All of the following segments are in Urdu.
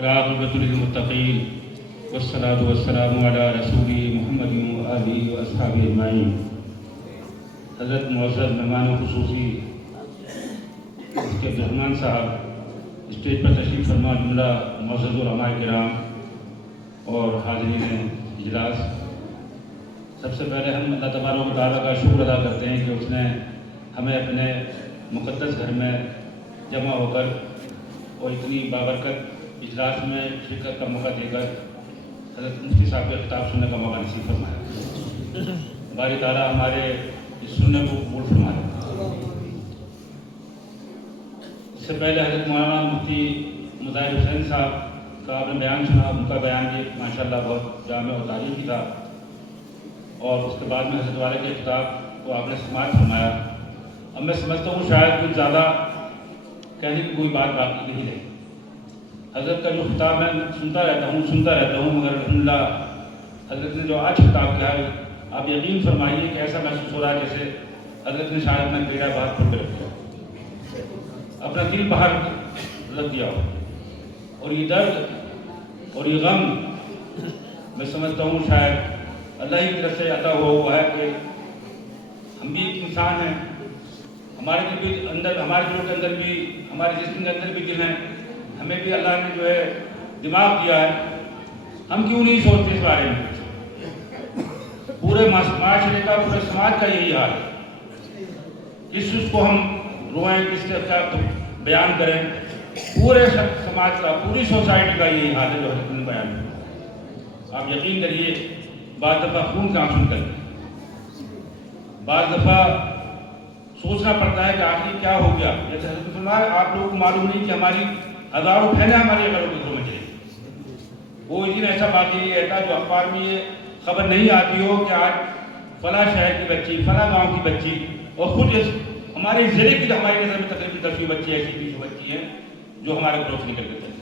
والعاقبۃ للمتقین والصلاۃ والسلام علی رسول محمد وآلہ واصحابہ اجمعین۔ حضرت معزز مہمان خصوصی مفتی عبدالرحمن صاحب، اسٹیج پر تشریف فرما جملہ معزز علماء کرام اور حاضرین اجلاس، سب سے پہلے ہم اللہ تبارک و تعالیٰ کا شکر ادا کرتے ہیں کہ اس نے ہمیں اپنے مقدس گھر میں جمع ہو کر اور اتنی بابرکت اجلاس میں شرکت کا موقع دے کر حضرت مفتی صاحب کے خطاب سننے کا موقع نصیب فرمایا۔ باری تعالیٰ ہمارے اس سننے کو قبول فرمائے۔ اس سے پہلے حضرت مولانا مفتی مظاہر حسین صاحب کا آپ نے بیان سنا، ان کا بیان بھی ماشاءاللہ بہت جامع اور تاریخی تھا، اور اس کے بعد میں حضرت والے کے خطاب کو آپ نے سماعت فرمایا۔ اب میں سمجھتا ہوں شاید کچھ زیادہ کہنے کی کوئی بات باقی نہیں رہی۔ حضرت کا جو خطاب میں سنتا رہتا ہوں مگر الحمدللہ حضرت نے جو آج خطاب کیا ہے، آپ یقین فرمائیے کہ ایسا محسوس ہو رہا ہے جیسے حضرت نے شاید اپنا بیڑا باہر کھول کے رکھ دیا، اپنا دل باہر رکھ دیا ہو، اور یہ درد اور یہ غم میں سمجھتا ہوں شاید اللہ کی طرف سے عطا ہوا ہے کہ ہم بھی ایک انسان ہیں، ہمارے دل بھی اندر، ہمارے دلوں کے اندر بھی، ہمارے جسم کے اندر بھی دل ہیں، ہمیں بھی اللہ نے جو ہے دماغ دیا ہے، ہم کیوں نہیں سوچتے اس بارے میں؟ پورے معاشرے کا، پورے سماج کا یہی حال ہے، کس چیز کو ہم روئیں، کس کا بیان کریں، پورے سماج کا، پوری سوسائٹی کا یہی حال ہے جو حضرت نے بیان کیا۔ آپ یقین کریے بعض دفعہ خون کا آنسو نکلتے ہیں، بعض دفعہ سوچنا پڑتا ہے کہ آخر کیا ہو گیا۔ جیسے حضرت فرمایا آپ لوگوں کو معلوم نہیں کہ ہماری ہزاروں بہنیں ہمارے گھروں کے گھروں میں چلی، کوئی دن ایسا باقی نہیں رہتا جو اخبار میں یہ خبر نہیں آتی ہو کہ آج فلاں شہر کی بچی، فلاں گاؤں کی بچی، اور خود ہمارے ضلع کی ہماری نظر میں تقریباً 10 بچی ایسی 20 بچی ہیں جو ہمارے گھروں سے نکل کے چلی۔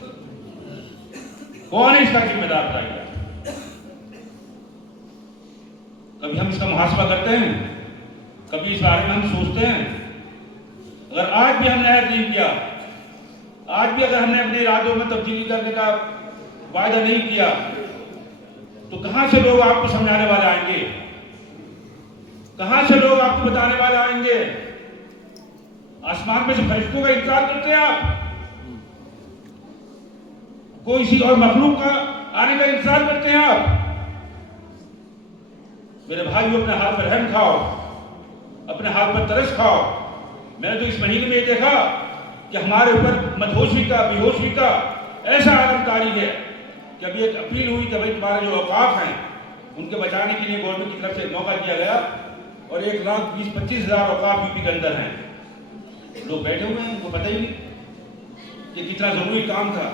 کون ہے اس کا ذمہ دار بتائیے؟ کبھی ہم اس کا محاسبہ کرتے ہیں؟ کبھی اس بارے میں ہم سوچتے ہیں؟ اگر آج بھی ہم نے عہد نہیں کیا، آج بھی اگر ہم نے اپنے ارادوں میں تبدیلی کرنے کا وعدہ نہیں کیا، تو کہاں سے لوگ آپ کو سمجھانے والے آئیں گے؟ کہاں سے لوگ آپ کو بتانے والے آئیں گے؟ آسمان میں سے فرشتوں کا انتظار کرتے ہیں آپ؟ کوئی کسی اور مخلوق کا آنے کا انتظار کرتے ہیں آپ؟ میرے بھائیو، اپنے حال پر رحم کھاؤ، اپنے حال پر ترس کھاؤ۔ میں نے تو اس مہینے میں یہ دیکھا کہ ہمارے اوپر مدہوشی کا، بے ہوشی کا ایسا عالم طاری ہے کہ ابھی ایک اپیل ہوئی کہ بھائی تمہارے جو اوقاف ہیں ان کے بچانے کے لیے گورنمنٹ کی طرف سے موقع دیا گیا، اور 1,20,25,000 اوقاف یو پی کے اندر ہیں۔ لوگ بیٹھے ہوئے ہیں، ان کو پتہ ہی نہیں کہ کتنا ضروری کام تھا۔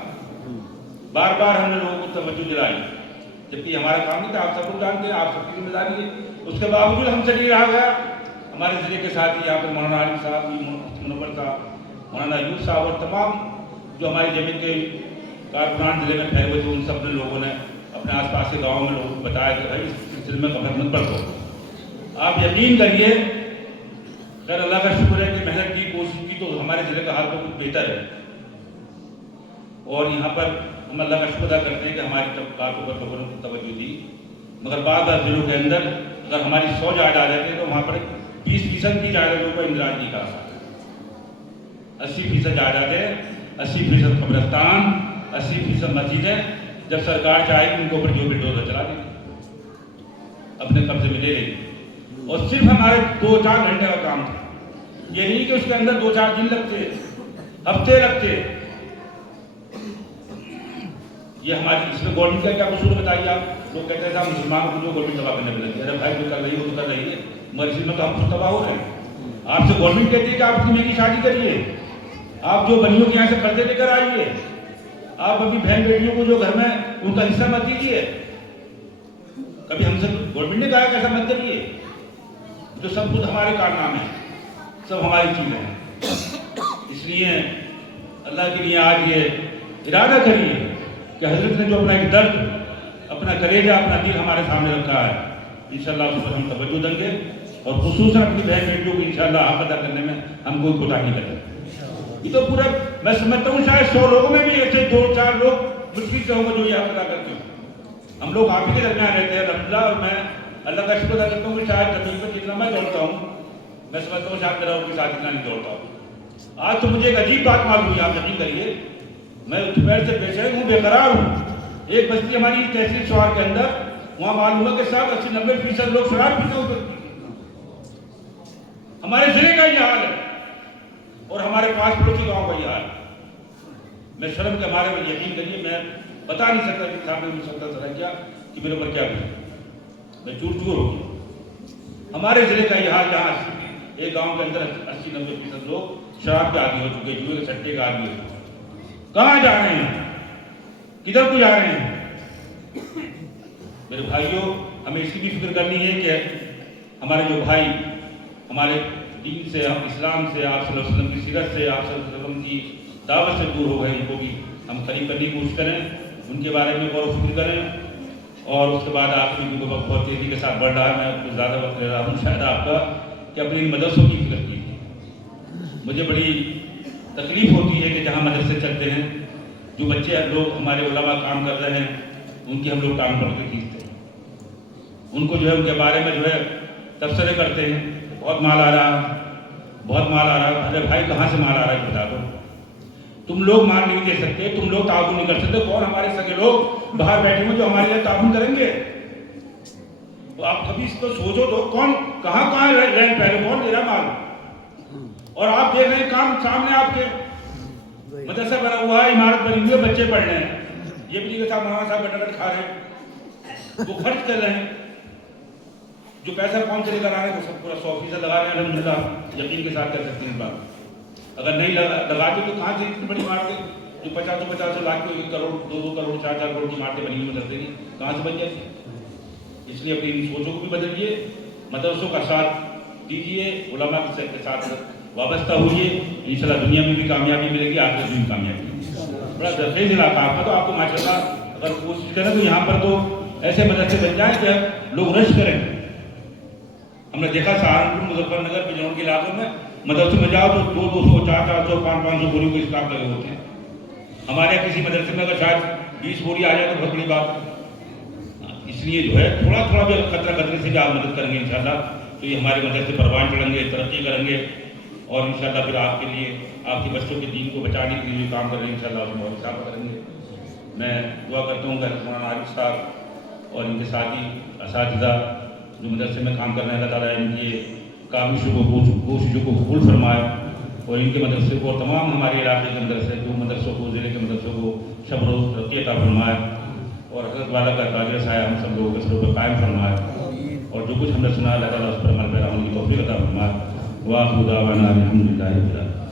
بار بار ہم نے لوگوں کو توجہ دلائی، جبکہ ہمارا کام نہیں تھا، آپ سب کو جانتے ہیں، آپ سب کی ذمہ داری ہے۔ اس کے باوجود ہم سے نہیں رہا گیا۔ ہمارے ضلع کے ساتھ ہی یہاں پر مولانا عالم صاحب، منور صاحب، مولانا یوسف صاحب اور تمام جو ہماری جمعیت کے کارکنان ضلع میں پھیلے ہوئے تھے، ان سب نے لوگوں نے اپنے آس پاس کے گاؤں میں لوگوں کو بتایا کہ بھائی اس سلسلے میں غفلت مت برتو۔ آپ یقین کریے، اگر اللہ کا شکر ہے کہ محنت کی، کوشش کی، تو ہمارے ضلع کا حال تو کچھ بہتر ہے، اور یہاں پر ہم اللہ کا شکر ادا کرتے ہیں کہ ہماری طبقات پر خبروں کی توجہ دی۔ مگر بعض ضلعوں کے اندر اگر ہماری 100 جائیداد آ جاتی ہے تو وہاں پر 20% کی جائیدادوں کو اندراج نہیں کرا سکتا۔ 80% جائیدادیں، 80% قبرستان، 80% مسجدیں جب سرکار چاہے گی ان کے اوپر جو بلڈوزر چلا دیں گے، اپنے قبضے میں لے لیں گے۔ اور صرف ہمارے 2-4 گھنٹے کا کام تھا، یہ نہیں کہ اس کے اندر 2-4 دن لگتے، ہفتے لگتے۔ یہ ہماری اس میں گورنمنٹ کا کیا قصور بتائیے آپ؟ لوگ کہتے ہیں صاحب مسلمانوں کو جو گورنمنٹ تباہ کرنے میں لگی ہے۔ ارے بھائی جو کر رہی ہے وہ تو کر رہی ہے، مگر اس میں تو ہم خود تباہ ہو رہے ہیں۔ آپ سے گورنمنٹ کہتی ہے کہ آپ اپنی بیٹی کی شادی کریے، آپ جو بنیوں کے یہاں سے قرضے لے کر آئیے، آپ اپنی بہن بیٹیوں کو جو گھر میں ان کا حصہ مت دیجیے۔ کبھی ہم سے گورنمنٹ نے کہا کہ ایسا مت کریے؟ جو سب کچھ ہمارے کارنامے ہیں، سب ہماری چیزیں ہیں۔ اس لیے اللہ کے لیے آج یہ ارادہ کریے کہ حضرت نے جو اپنا ایک درد، اپنا کلیجہ، اپنا دل ہمارے سامنے رکھا ہے، انشاءاللہ اس پر ہم توجہ دیں گے، اور خصوصاً اپنی بہن بیٹیوں کو انشاءاللہ حق ادا کرنے میں ہم کوئی کوتاہی نہیں کریں گے۔ یہ تو پورا میں سمجھتا ہوں شاید 100 لوگوں میں بھی ایسے 2-4 لوگ مشکل سے ہوگا جو یہ آپ ادا کرتے ہو. ہم لوگ آپ ہی کے درمیان رہتے ہیں الحمدللہ, اور میں اللہ کا شکر ادا کرتا ہوں کہ شاید زمین پر جتنا میں دوڑتا ہوں, میں سمجھتا ہوں شاید میرا ان کے ساتھ اتنا نہیں دوڑتا ہوں. آج تو مجھے ایک عجیب بات معلوم ہوئی, آپ یقین کریے, میں دوپہر سے بے چین ہوں, بے قرار ہوں. ایک بستی ہماری تحصیل شعار کے اندر, وہاں معلوم ہوا کہ 80-90% لوگ شراب پیتے ہوئے. ہمارے ضلع کا یہ حال ہے اور ہمارے پاس پڑوسی گاؤں کا یہ حال ہے. میں شرم کے مارے میں یقین کریے میں بتا نہیں سکتا کہ سامنے مجھ سکتا سر کیا کہ میرے اوپر کیا گزرا, میں چور چور ہو گیا. ہمارے ضلع کا یہ حال جہاں ایک گاؤں کے اندر 80-90% لوگ شراب کے عادی ہو چکے, جوئے کے سٹے کا عادی ہو چکے. کہاں جا رہے ہیں, کدھر کو جا رہے ہیں؟ میرے بھائیوں, ہمیں اس کی بھی فکر کرنی ہے کہ ہمارے جو بھائی ہمارے دین سے, ہم اسلام سے, آپ صلی اللہ علیہ وسلم کی سیرت سے, آپ صلی اللہ علیہ وسلم کی دعوت سے دور ہو گئے, ان کو بھی ہم قریب کرنے کی کوشش کریں, ان کے بارے میں غور و فکر کریں. اور اس کے بعد آپ کی جو وقت بہت تیزی کے ساتھ بڑھ رہا ہے, میں کچھ زیادہ وقت لے رہا ہوں شاید آپ کا, کہ اپنے مدرسوں کی فکر کیجیے. مجھے بڑی تکلیف ہوتی ہے کہ جہاں مدرسے چلتے ہیں, جو بچے لوگ ہمارے علماء کام کر رہے ہیں, ان کی ہم لوگ کام پڑھ کے کھینچتے ہیں, ان کو جو ہے ان کے بارے میں جو ہے تبصرے کرتے ہیں, بہت مال آ رہا ہے, بہت مال آ رہا ہے. ارے بھائی کہاں سے مال آ رہا ہے بتا دو. تم لوگ مان نہیں دے سکتے, تم لوگ تعاون نہیں کر سکتے, کون ہمارے سگے لوگ باہر بیٹھے ہوئے جو ہمارے لیے تعاون کریں گے؟ تو آپ کبھی اس کو سوچو تو, کون کہاں رینک پہلے, کون دے رہا مال؟ اور آپ دیکھ رہے ہیں کام سامنے آپ کے, مدرسہ بنا ہوا ہے, عمارت بنی ہوئی ہے, بچے پڑھ رہے ہیں, یہ بھی نہیں کہ صاحب مولانا صاحب گٹا گٹ کھا رہے ہیں, وہ خرچ کر رہے ہیں. جو پیسہ کون سے لے کر آ رہے ہیں وہ سب پورا 100% لگا رہے ہیں. الحمدللہ یقین کے ساتھ کر سکتے ہیں اس بات. اگر نہیں لگاتے تو کہاں سے اتنی بڑی عمارتیں جو 50 لاکھ کو 1 کروڑ 2 کروڑ 4 کروڑ کی عمارتیں بنی ہوئی مدرسے کی, کہاں سے بن جاتی؟ اس لیے اپنی سوچوں کو بھی بدلیے, مدرسوں کا ساتھ دیجیے, علماء کے ساتھ وابستہ ہوئیے, انشاءاللہ دنیا میں بھی کامیابی ملے گی, آخرت میں بھی کامیابی ملے گی. بڑا درخیز علاقہ آپ کا, تو آپ کو ماشاءاللہ اگر کوشش کریں تو یہاں پر تو ایسے مدرسے بن جائیں کہ لوگ رش کریں. ہم نے دیکھا سہارنپور, مظفر نگر, بجنور کے علاقوں میں مدرسے میں جاؤ تو 200 400 500 بوریوں کے اسٹاک لگے ہوتے ہیں. ہمارے کسی مدرسے میں اگر شاید 20 بوری آ جائے تو بہت بڑی بات. اس لیے جو ہے تھوڑا بھی خطرے سے بھی آپ مدد کریں گے انشاءاللہ, تو یہ ہمارے مدرسے پروان چڑھیں گے, ترقی کریں گے, اور انشاءاللہ پھر آپ کے لیے, آپ کے بچوں کے دین کو بچانے کے لیے کام کریں گے انشاءاللہ, اس میں بہت اضافہ کریں گے. میں دعا کرتا ہوں کہ مولانا عارف صاحب اور ان کے ساتھی اساتذہ جو مدرسے میں کام کر رہے ہیں, اللہ تعالیٰ ان کی کاوشوں کو, کوششوں کو قبول فرمائے, اور ان کے مدرسے کو اور تمام ہمارے علاقے کے مدرسے جو مدرسوں کو, ضلع کے مدرسوں کو شب روز ترقی عطا فرمائے, اور حضرت والا کا تاجر سایہ ہم سب لوگوں کے سروں پر قائم فرمائے, اور جو کچھ ہم نے سنا اللہ تعالیٰ اس پر عمل پیرا ہونے کی توفیق عطا فرمائے. وآخر دعوانا الحمدللہ رب العالمین.